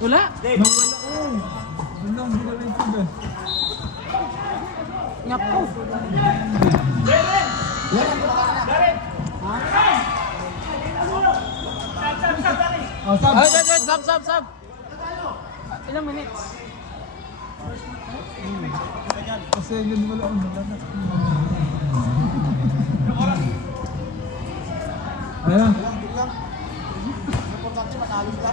Wala? Ngapo. Sab. Ilang minutes? Kasi yun wala na. Ayan. Importante manalo sila.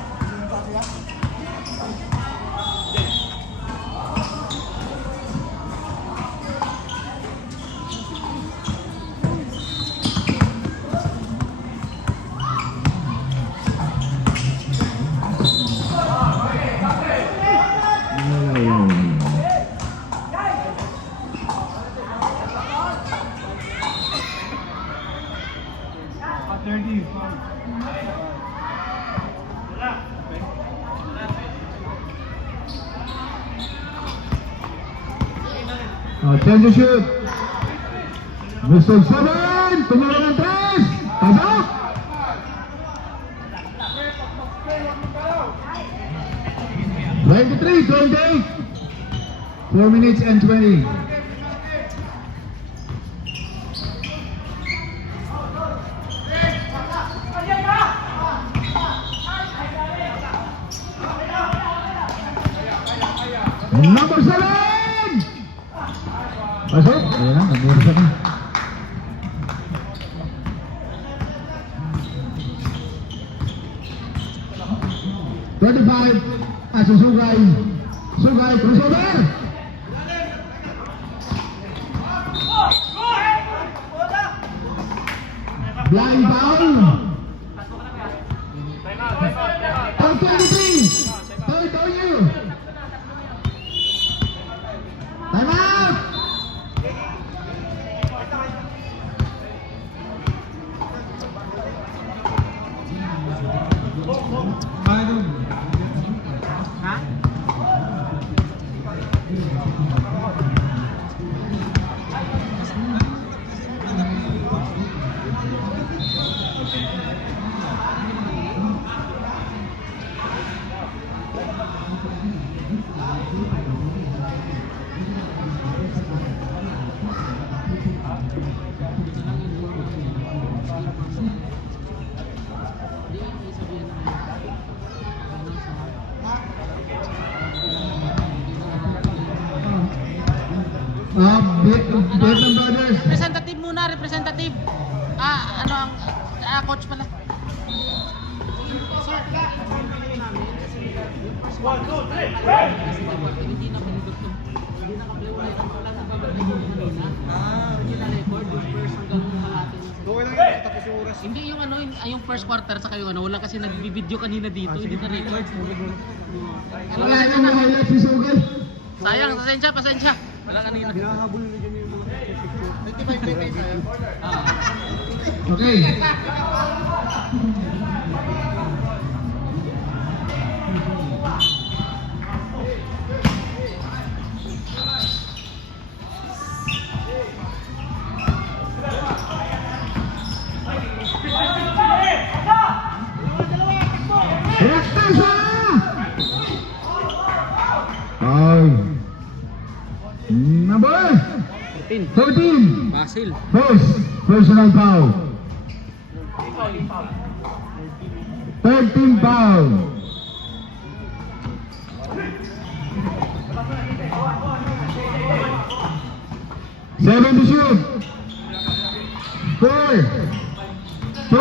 Change the shoot. Mr. 7, tumulong ang 3. Pasok. 23-28. 4 minutes and 20. Number 7. Pasok. Ayan na, nagbursa na. Susugay. Crossover. Blind foul. 23. Third on you. Time out. Representative muna, representative. Ano ang coach pala? Hindi na pinindot to. Hindi na ka-play ulit. Hindi na record yung first hanggang kalahati. Tapos yung oras. Hindi yung ano, yung first quarter sa kayo ano, wala kasi nagbi-video kanina dito, hindi na record. Wala nang highlight si Sugay. Sayang, pasensya. Wala kanina. Hinahabol nila dyan yung mga 25 minutes. Okay. Rektasa! Ay. Number 13. Basil. Personal foul. 13 foul. Seven to shoot. 4. 2.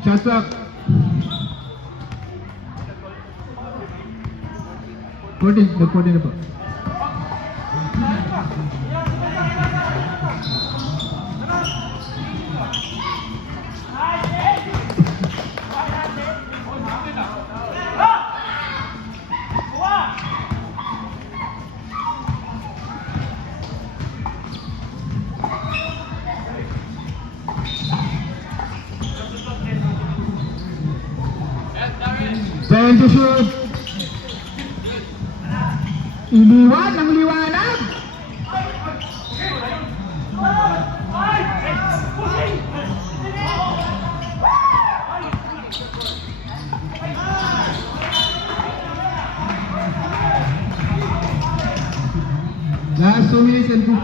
Shot clock. 14 na po. Time to shoot. Iniwan ang liwanag. Last 2 minutes and 15.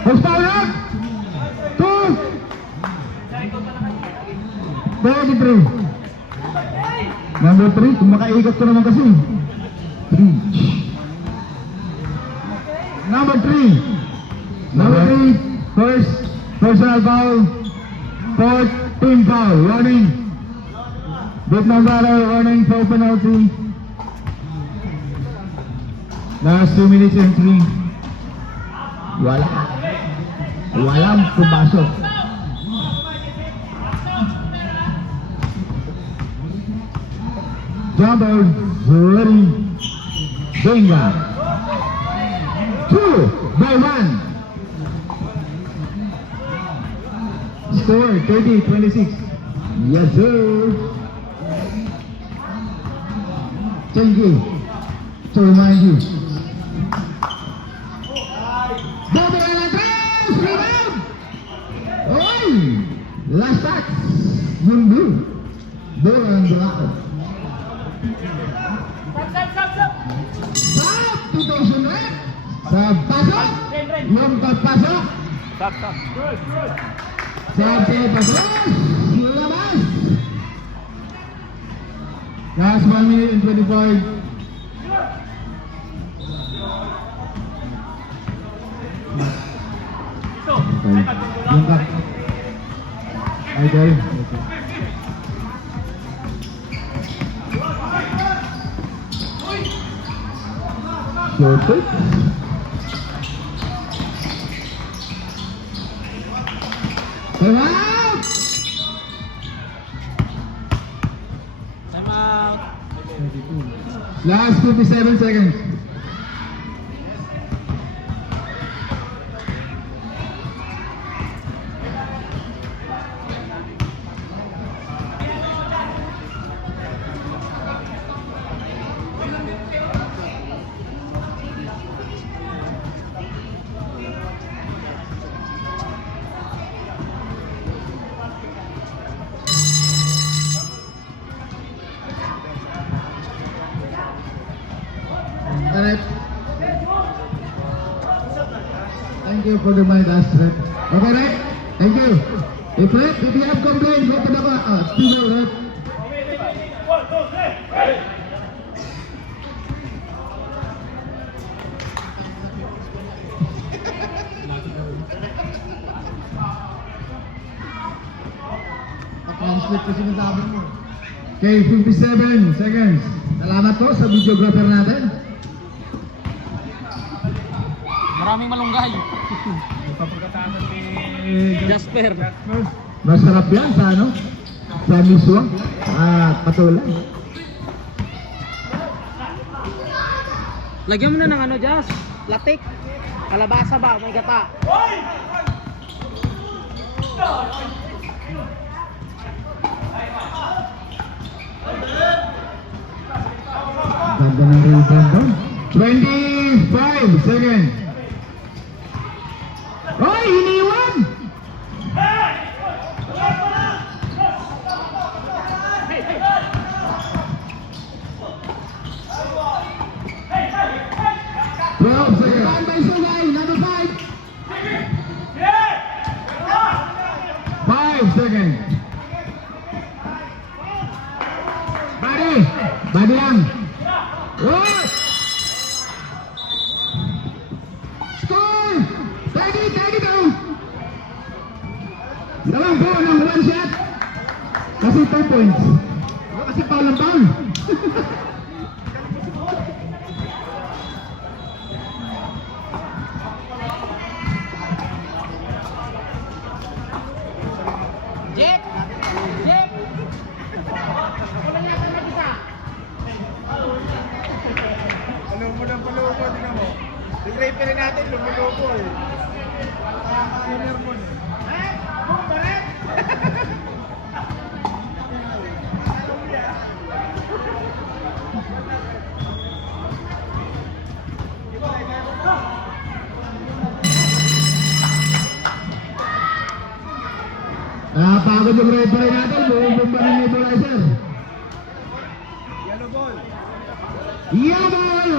First foul up. 2. 33. Number 3, kung makaikot ko naman kasi. 3. Number 3. Number 3, first personal foul. Fourth team foul. Warning. Vietnam Valor warning for penalty. Last 2 minutes and 3. Walang pumasok. Jumper ready. Benga. 2-1. Score 30-26. Yes sir. Thank you. To remind you. Bobo ang tres! Rebound! Oy! Last touch. Mundu. Bola ang belakang. Stop! 2,000 red. Sa pasok. Yung pagpasok. Stop. Sa pasok. Labas. Last 1 minute and 25. Yung kak. Idol. Short it. Come out! Time out. Last 57 seconds. Alright. Thank you for the mind last rep. Okay, right? Thank you. If you have complaints, go to the studio, right? Translate kasi nasabi mo. Okay, 57 seconds. Salamat po sa videographer natin. Maraming malunggay. Jasper. Masarap yan sa ano? Sa miswang. Patulan. Lagyan mo na ng ano, Jas. Latik. Kalabasa ba? May gata. Ganda ng rebound doon. 25 seconds. Hoy, iniwan! By Sugay, number 5. 5 seconds. Body lang. What? Score! Tagi down. Dalawang po ng 1 shot. Kasi 2 points. Kasi foul ang foul. Jack! Wala yata na kita. Palubo, din mo. Yung referee natin, lumulobo eh. Nakaka-inner mo. Napagod yung referee natin, bumumba ng nebulizer. Yellow ball. Yellow ball!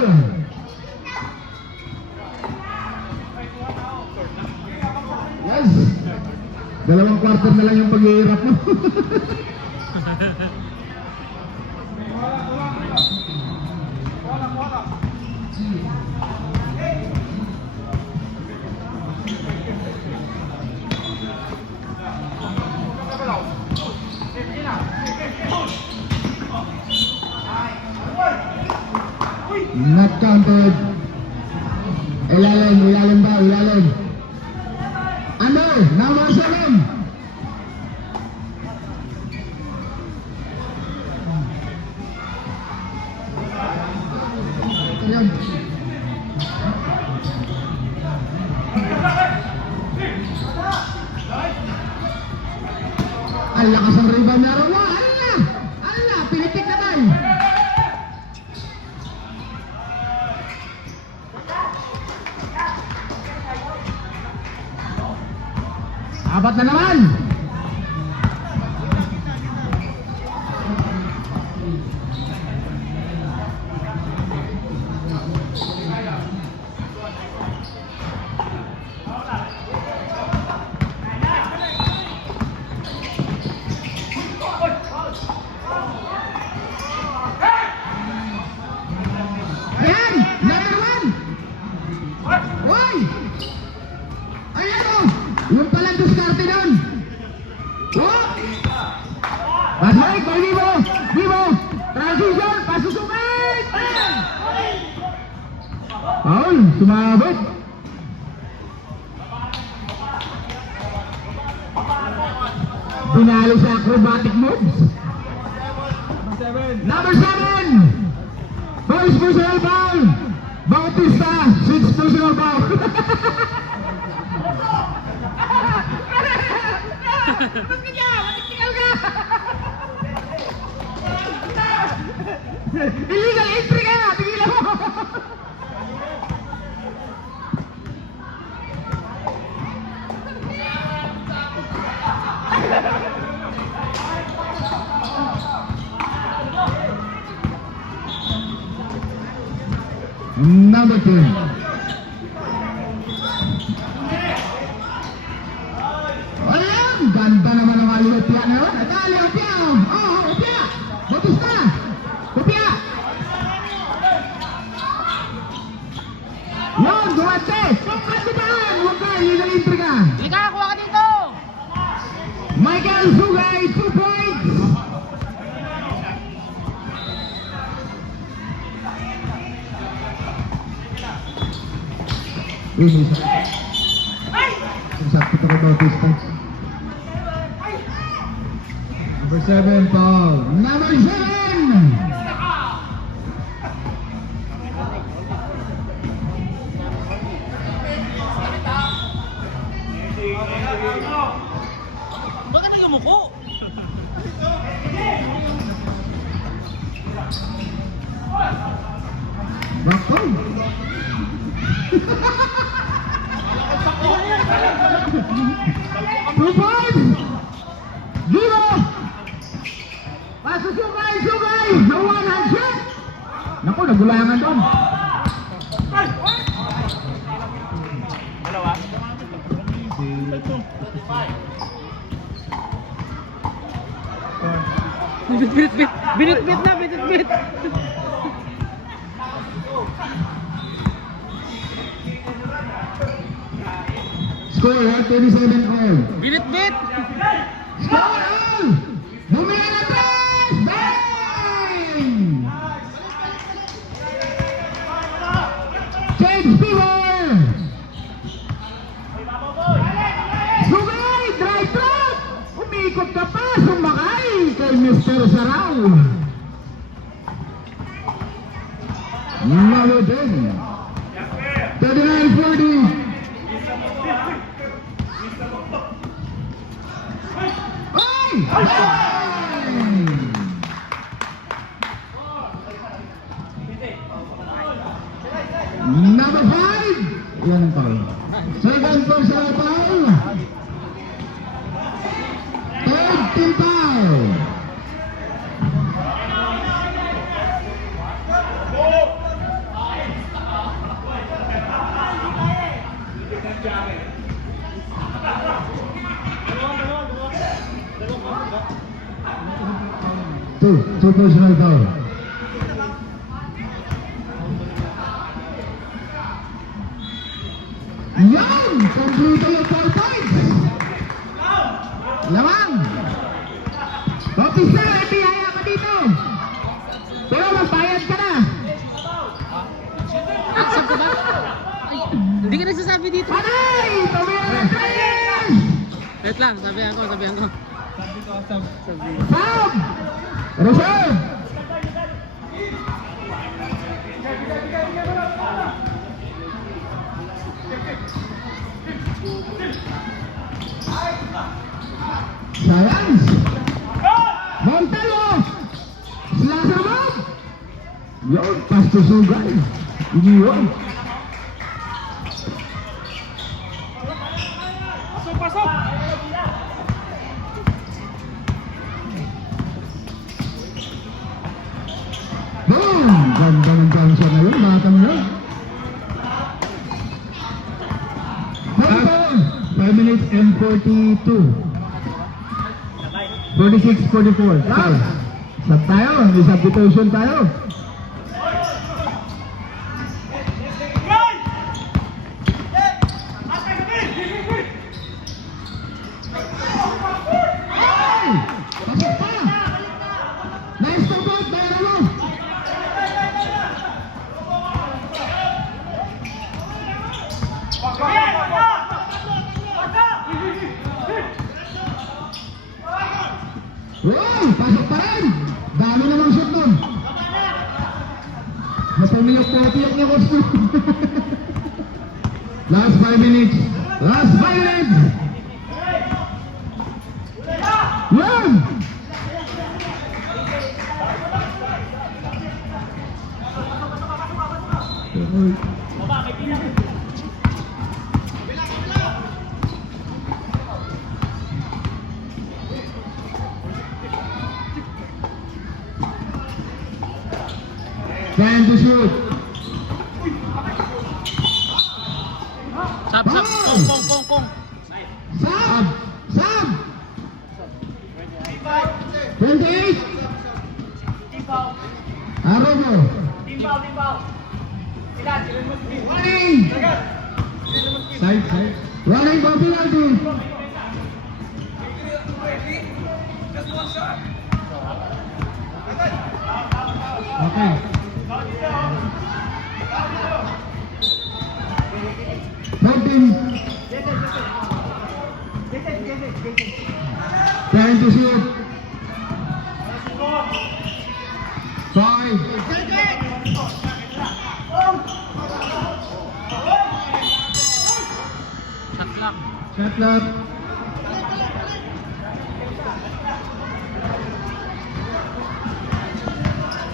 Yes! Dalawang quarter na lang yung pag-iirap mo. Not counted. Ilalim, ilalim daw, ilalim. Under, number 7. Ayan. Ang lakas ng rebound na raw. Ala, pinitik na tayo. Apat na naman. Ayan, number 1. Uy! Ayan o! Yung palang diskarte doon! Oh! Pasay, kung di mo! Transition, pasusukay! Paul, sumabot! Pinalo sa acrobatic moves! Number 7! First personal foul! Bautista, 6th personal foul! Ba't ka niya? Matiktikal ka! Illegal entry ka! Tigilan mo! Number 10. Ayan! Ganda naman ang alipya na yun. Ito, alipya! Oh, alipya! Bautista! Alipya! Yun, duwate! Pagkatitaan! Huwag ka, illegal entry ka! Ika, kuha ka dito! Michael Sugay, 2 points! Ini sakto ko Bautista. Number 7, Paul. Number 7! Bakit na yumuko? Bakto! 2 points! Zero! Pasusukay! Sugay! No one hand shot! Naku, nagulangan doon. Dalawa. Binit-bit na, binit-bit! Score 127 all. Binit-bit! Score all! Bumili na tres! Bang! Change fever! Sugay! Drive trap! Umikot ka pa! Sumakay kay Mr. Saraw! Number 10. 39-40. Number 5. Yan ang foul. Second personal foul. Third two personal foul. Yan! Kompleto yung 4 points! Lamang! Officer, ipihaya ka dito! Pero magbayad ka na! Saan ka ba? Ay, hindi ka nagsasabi dito. Panay! Tumira ng 3! Wait lang, sabihan ko. Sab! Reserve! Science! Montalo! Slaza mo! Yun, pasto sugay. Hindi yun. Boom! Ganda ng dancer na yun, batang yun. 5 minutes and 42. 46-44. Sab tayo, may substitution tayo. Ay! Pasok pa! Nice to both, bayaran mo! Wow! Pasok pa rin! Dami namang shoot nun! Napumiyok po, tiyak niya coach nun. Last 5 minutes! Last 5 minutes! Yan! Time to shoot! Sab, pong. Sab! Sab! 28! Araw mo! Running! Side. Running for penalty! Okay. 14. Time to shoot. 5. Shot clock. Shot clock.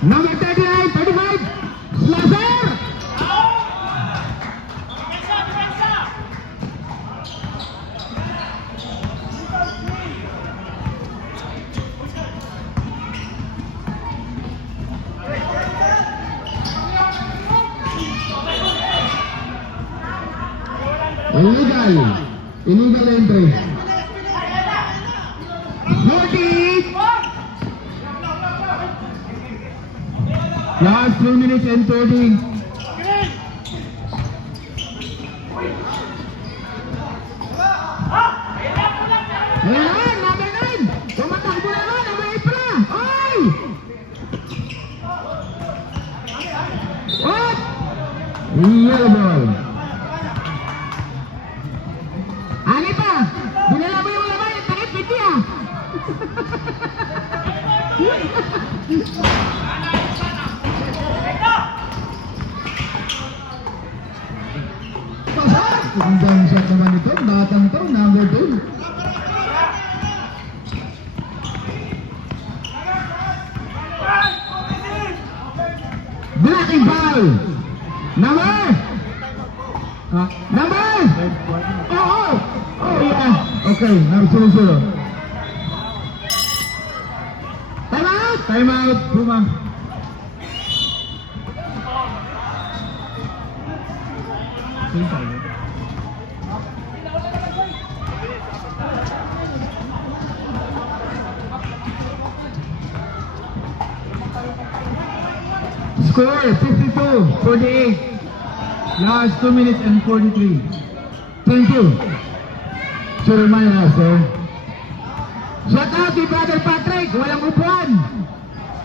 Number 39, 35. Slazer! Illegal entry. 40. Last 2 minutes and 30. Ayan, number 9. Tumatakbo naman, ang may pa. Oy! What? Yellow ball. Ani pa, dinala mo yung laman, yung takip niya. Pasok! Ang downside naman ito, batang to, number 2. Blocking foul! Number! Number! Oh, yeah. Okay, now 0-0. Time out! Time out, Puma. Score 52-48. Last 2 minutes and 43. Thank you. To remind us, sir. Shout out to Brother Patrick. Walang upuan.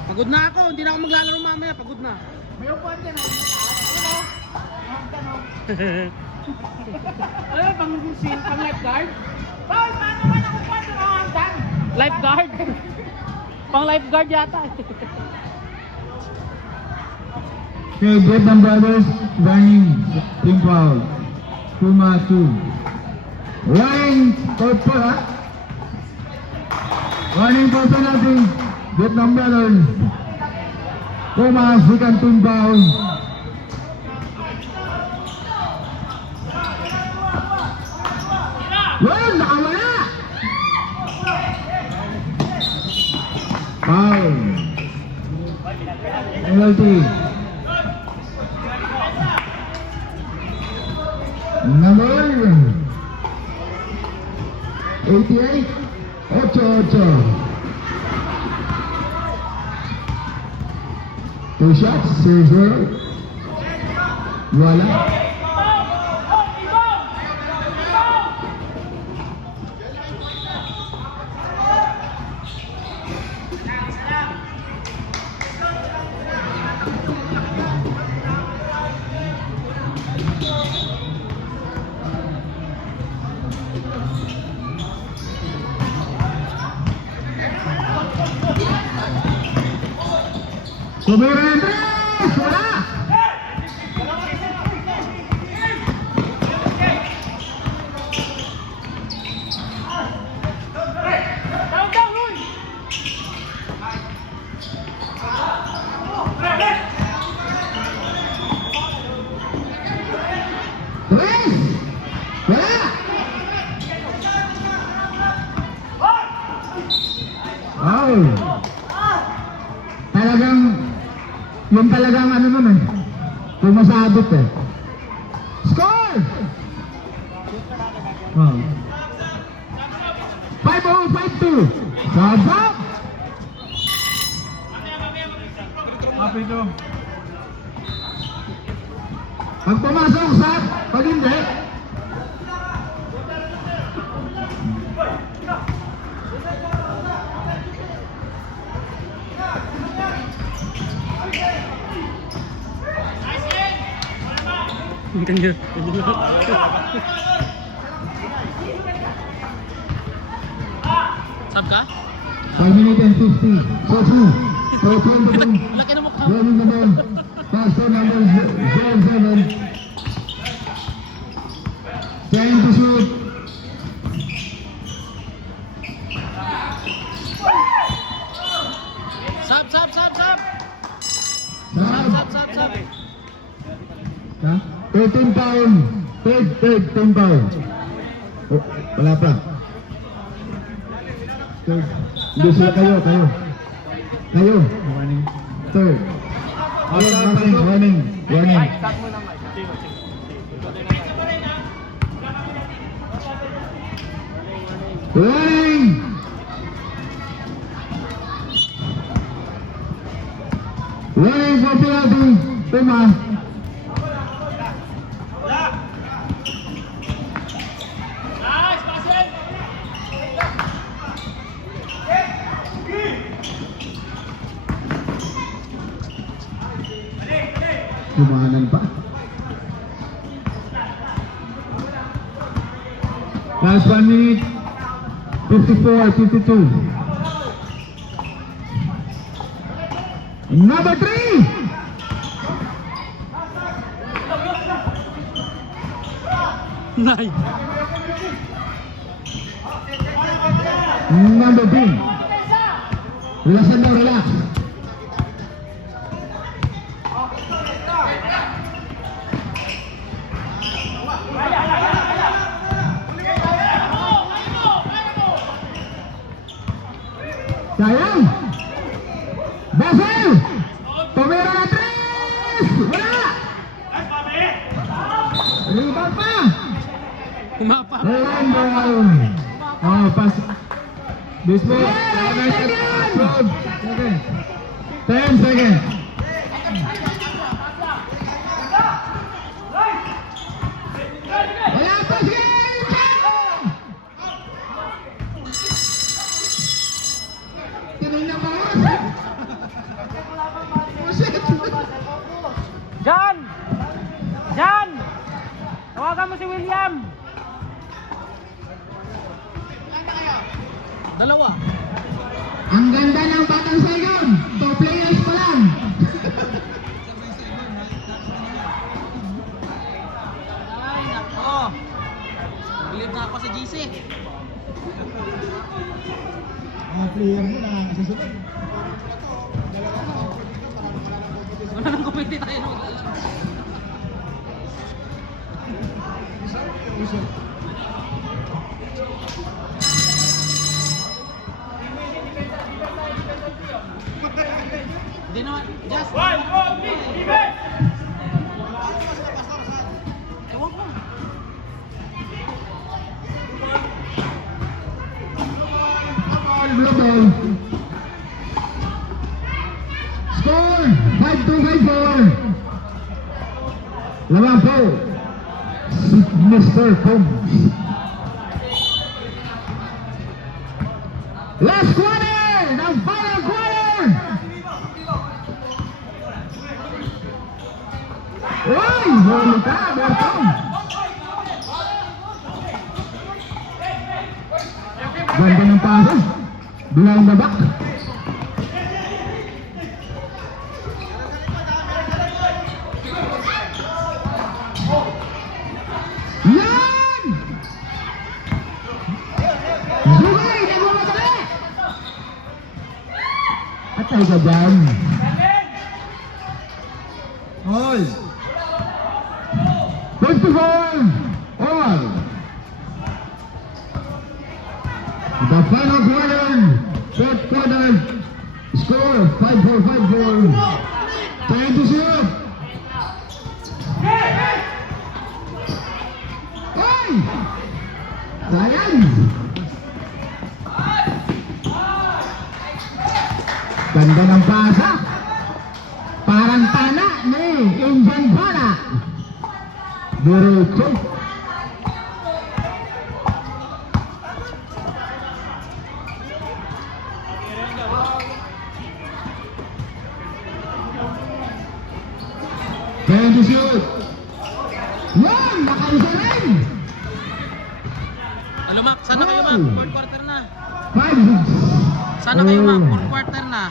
Pagod na ako, hindi na ako maglalaro mamaya, pagod na. May upuan dyan. Ano, pang lifeguard? Paul, paano man ako upuan sa mga hanggang? Lifeguard? Pang lifeguard yata. Okay, Vietnam Brothers running team foul. Puma 2. Running for ha? Running for penalty. Vietnam Brothers. Puma second team foul. Yun, nakawala! Foul. Penalty. Number 88, 8-8. 2 shots, 0. Wala. Sumira Andres! Wala! Tres! Wala! Foul! Talagang yung talagang ano nun eh. Pumasabot eh. Score! Oh. 5-0, 5-2. Subs up! Happy to. Pag pumasok sa, pag hindi. Ganyan. Sab ka? 5 minutes and 50. So, 2. So, 22. Laki na mukha. Running the ball. Pastor number 07. Trying to shoot. Sab, sab, sab, sab. Sab. Sab, sab, sab. Ha? 13 pound. Third, 10 pound. Oh, wala pa. Third. Hindi sila kayo. Kayo. Third. Running. Start mo na, Mike. Running! Running for penalty. Puma. Kumahanan pa. Last 1 minute. 54-52. Number 3. Nay. Number 2. Relaxan daw, relax. Sayang! Basel! Tumira na 3! Wala! Rebound pa! Humapa. Rebound ball! Oh, pass. Baseball. 10 seconds! Wala pa, sige! Tinay na ba? Pusit! John! John! Tawagan mo si William! Dalawa. Ang ganda ng batang second. 2 players pa lang. Ay, nako. Believe na ako sa GC. Mga player mo nakakasusunod. Wala nang kumiti tayo nung Hindi naman, just One, two, three, defense! ewan ko. Blue ball. Score 5-2-5-4. Lamang po si Mr. Combs. Last quarter! The final quarter! Uy! Huli ka, Bertong! Ganda ng pasa. Behind the back. Yan! Zugay! Nagmamadali! Atay ka dyan. All. 54 all. The final quarter, fourth quarter, score 5-4-5-4. Time to shoot. Ay! Sayang! Ganda ng pasa. Parang tana ni Indian Bola. Diretso. Time to shoot. Yan! Nakaisa rin! Lumak, sana kayo Mac, fourth quarter na. 5-6. Sana kayo Mac, fourth quarter na.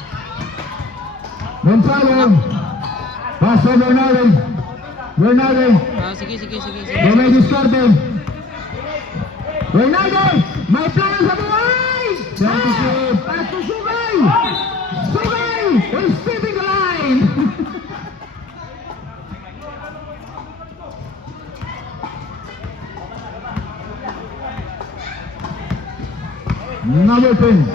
Gonzalo. Pass to Bernardo. Bernardo. Sige. May diskarte. Bernardo! May plano sa buhay! Time to shoot. Pass to Sugay! Sugay! Is stepping the line! Number 10.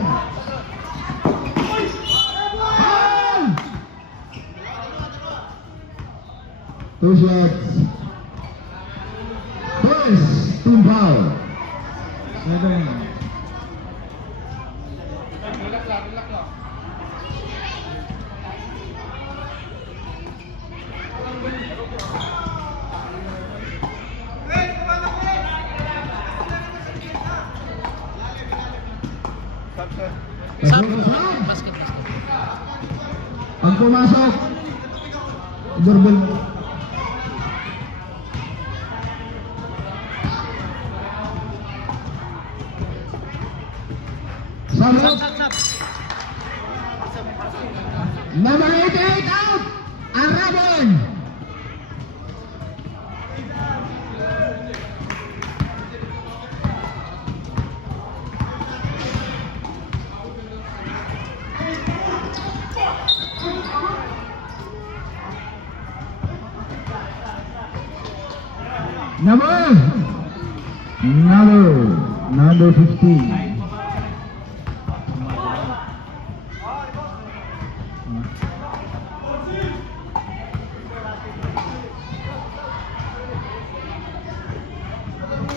Ah! 2 shots. First, team foul. 7. Sab, Pasok. basket. Pag pumasok, doorbell. Salot. Sab. Number 88 out. Arabon. Number 15.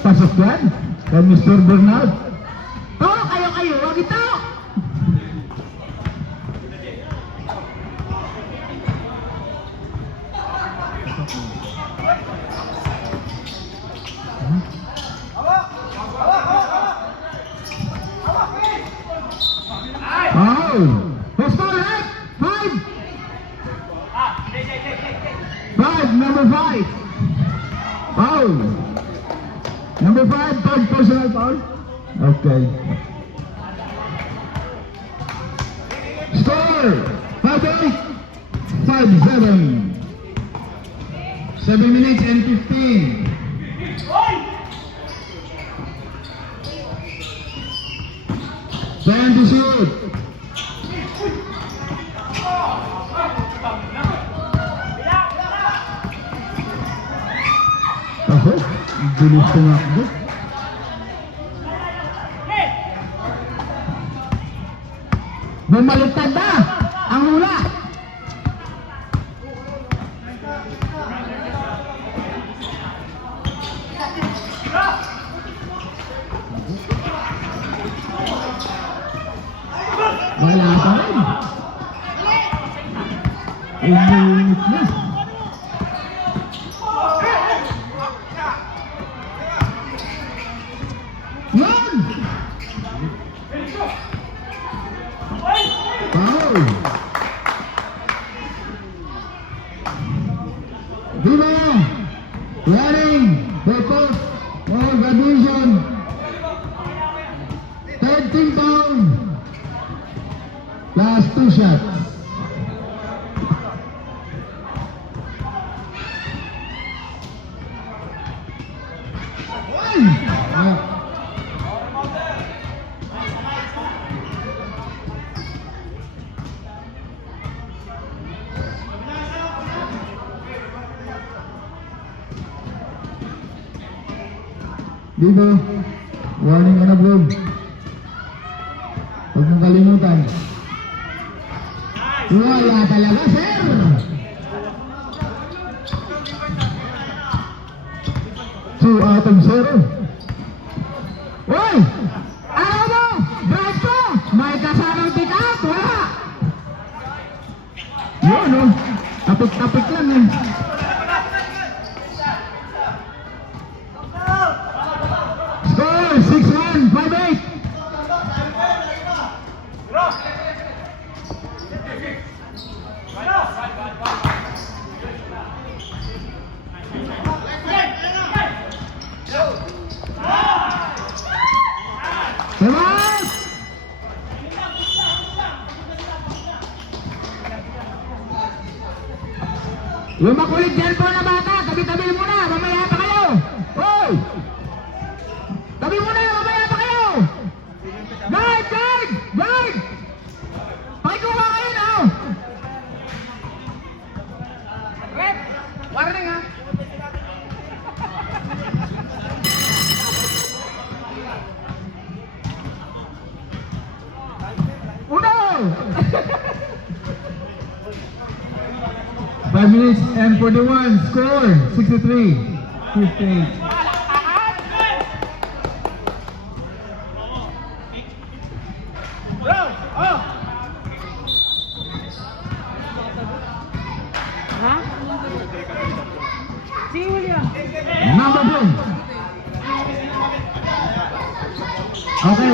Pasok yan kay Mr. Bernard. Oh, kayo, wag ito! Oh, let's go, right? Five. Five, number five. Foul. Number five, third personal foul. Okay. Score 5-8, 5-7. 7 minutes and 15. Time to shoot. Ako, bilis tumakbo. Bumaliktad na ang hula. Wala pa rin. Umunit na. Yan! Foul! Diba? Running the court of admission. 13 foul. Last 2 shots. Dito, warning ka na bro. Huwag mong kalimutan. Wala talaga, sir! Two out of 0. Uy! Ano mo? Drive ko! May kasamang pick up! Wala! Yun, oh. Tapik-tapik lang eh. Score 6-1, 5-8. Sabas! Yung makulit dyan po na bata, tabi-tabi mo na, mamaya pa kayo! Hoy! Tabi mo na, mamaya pa kayo! Guard! Guard! Guard! Pakikuha kayo na! Rep! Warning ha! Uno! 5 minutes and 41, score 63-58. Ha? Si William. Number 2. Okay.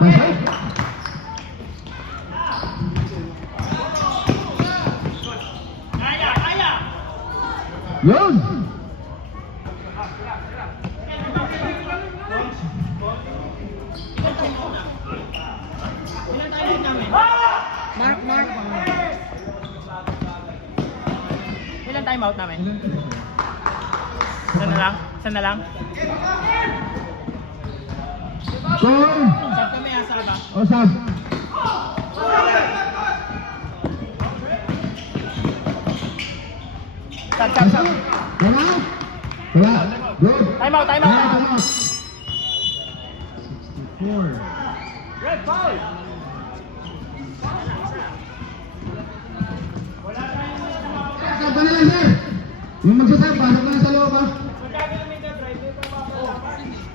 Okay. Yun! Mark. Ilan time out namin? Isa na lang? Score! Sab kami ha, Sab ha? O, sab. Sab. Wala? Wala. Good. Time out. 4. Red foul! Sab ka na lang, sir. Yung magsasab, pasok ka na sa loob, ha?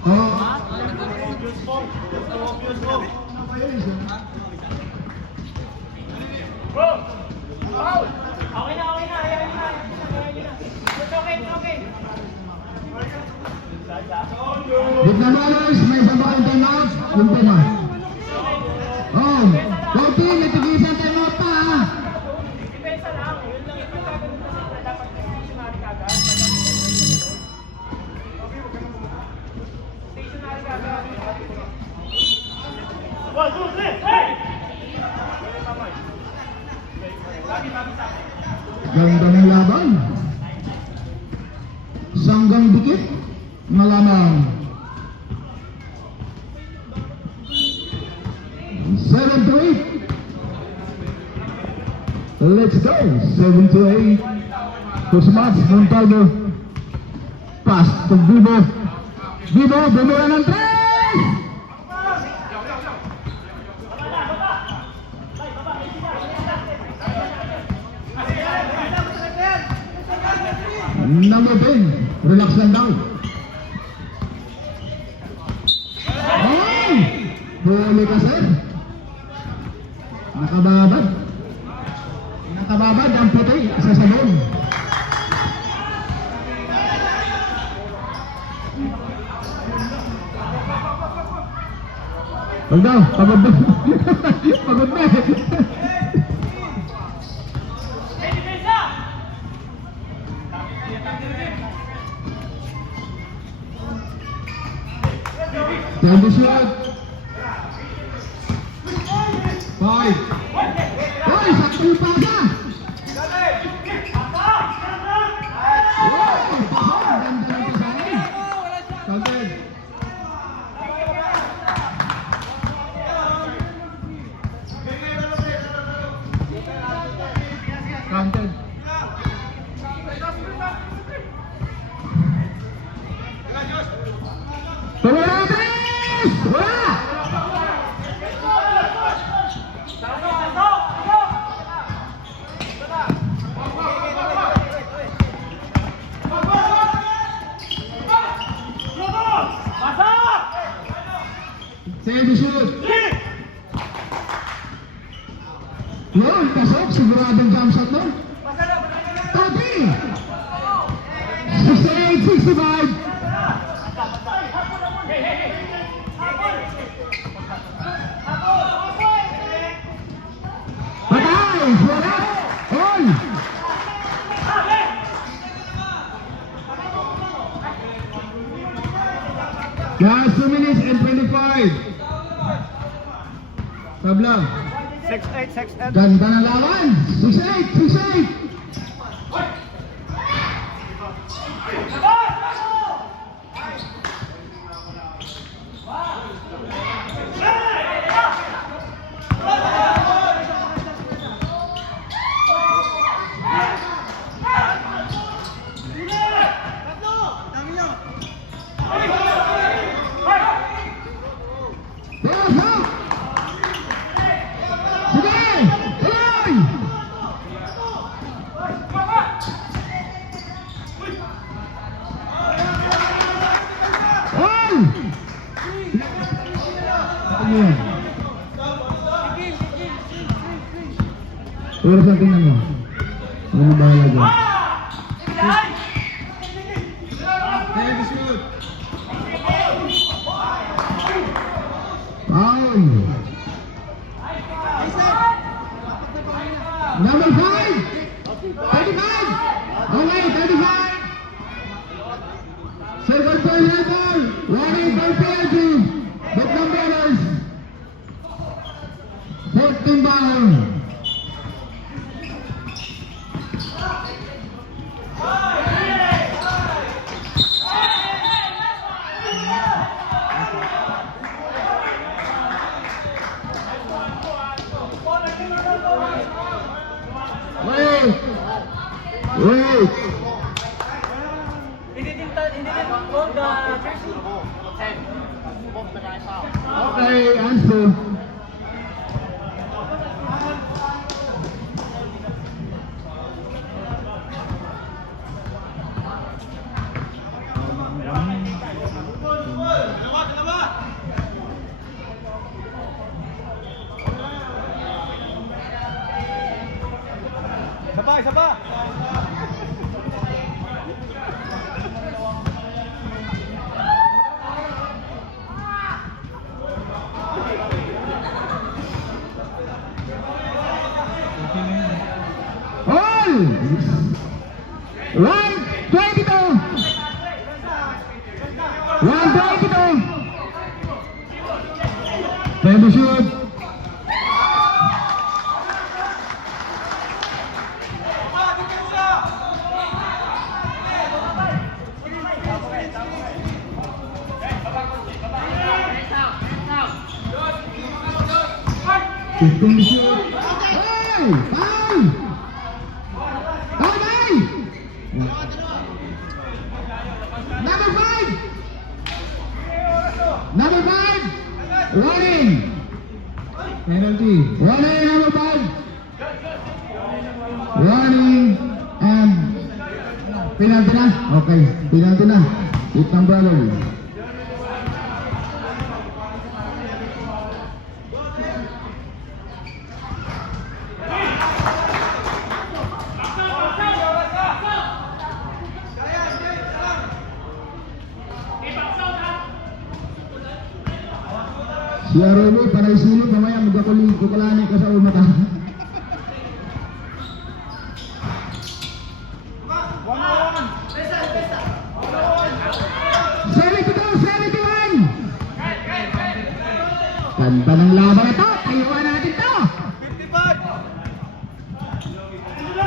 Oo. Bro! Foul! Okay na, okay na. Ayaw na. It's okay, it's okay. With the Mariners, may isang bakang timeout. Yung tema. Oh, 14, may tigisan timeout pa, ha? Depensa lang. Yun lang yung pagkagalit na dapat stationary kagad. Stationary kagad. 1, 2, 3, hey! Ganda ng laban. Sanggang dikit na lamang. 7-8. Let's go. 7-8. Coach Mats Montalvo. Pass to Vivo. Vivo, bumura ng 3. Number 10, relax lang daw. Oh! Huli ka, sir. Nakababad. Nakababad ang puti sa salon. Pagod daw, pagod na. Pagod na. Time to shoot. 5. Hoy, sakto yung pasa. Wow, pasa. Ganda ng pasahin. Counted. Counted. Tuloy na, Chris! Wala! Save the shoot! Yun, pasok. Siguradong jump shot mo. Tapi! 68-65! Patay! Wala! All! Last 2 minutes and 25. Tabla. 6-8, 6-8. Ganda na lawan. 6-8, 6-8. Oras ang tingnan mo. Ano na bahala dyan? Heavy shoot! Foul! Number 5! 35! Okay, 35! Second point level! 1-8 by PLG! Vietnam Brothers! 14 down! Wait! Wait! Hindi din gold the jersey. Okay, Anso. Sabay, sabay! All! 122! 122! Time to shoot! Fifteen to shoot! Hey! Foul! Okay! Number 5! Number 5! Warning! Penalty. Warning, number 5! Warning and penalty na? Okay, penalty na. Hit ng brother. Si Arolo, panay silip, mamaya magkakulani ka sa umata. 71! Ganda ng laban ito! Tayuan natin to!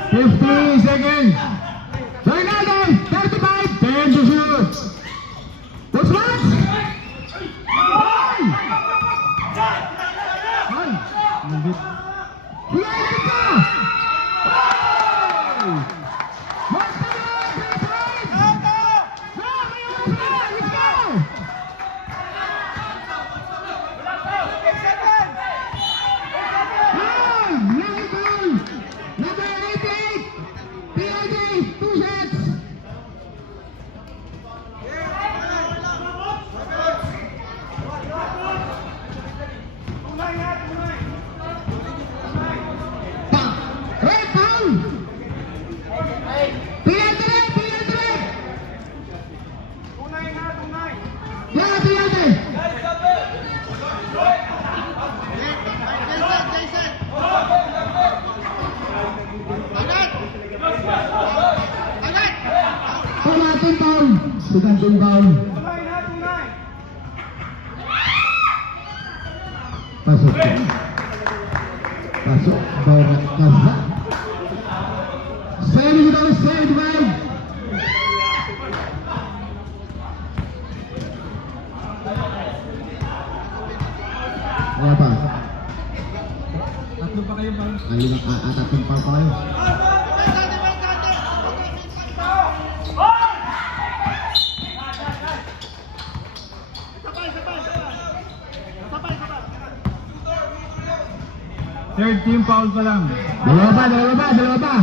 50 seconds! Fernando! 35! 10 to shoot! Push once! Ay! Ay! Nabit. Behind it ka! Ay! Monster Road! Behind! Go! Let's go! Ay! Lucky goal! Number 88! PLD! 2 shots! Red foul! Penalty red! Penalty red! Yeah, penalty! Pamatin foul! Siganting foul! Pasok. Pasok. Bawat kasa. 75. Ano pa? Tatlo pa kayo ba? Ayun ang tatlong pa kayo. Third team foul pa lang. Dalawa pa, dalawa pa, dalawa pa.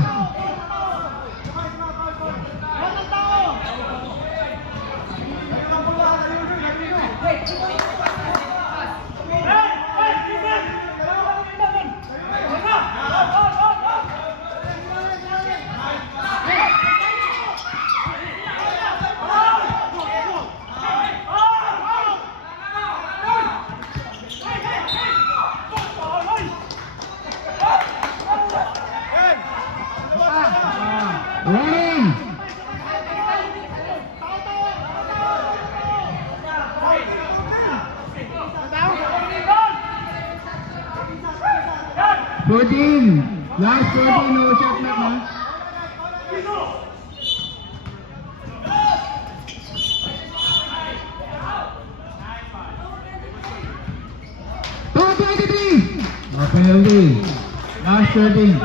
Warning! Last 14, no shot na ha? Penalty. Last 13.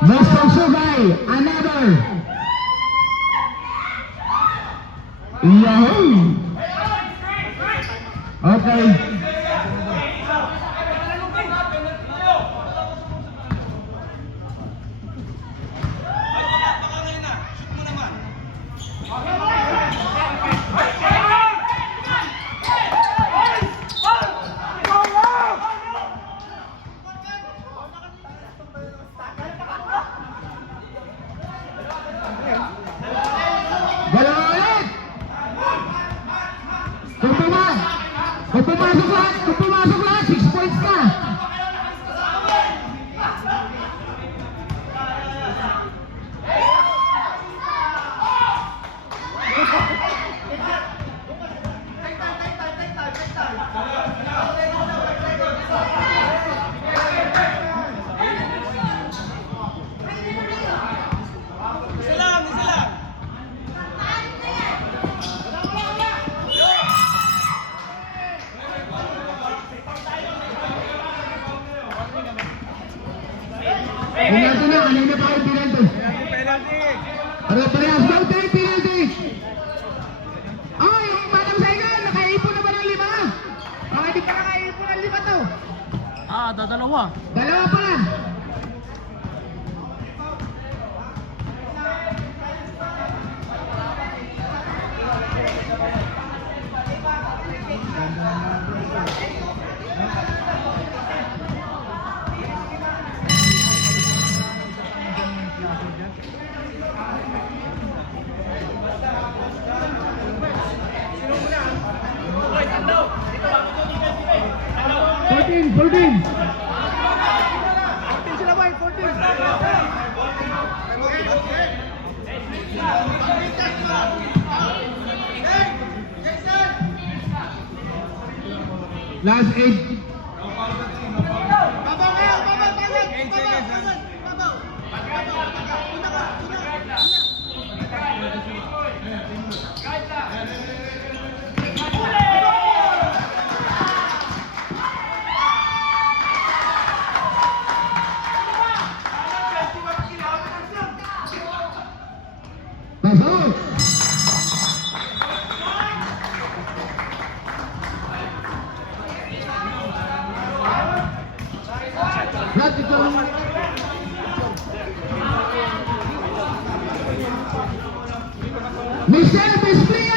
Mr. Sugay, another. Yahoo! Okay. Dalawa ulit! Kung pumasok lahat, 6 points ka! Penalty na, kanina pa yung penalty. Parehas daw tayo penalty. Oh, yung Batang Saigon, nakaipon na ba ng 5? Oh, hindi pa nakaipon ng 5 to. Dalawa. Dalawa pa lang. Fourteen. Sila boy, 14. Last 8. Pasok! Lahat ikaw. Michelle Bispli!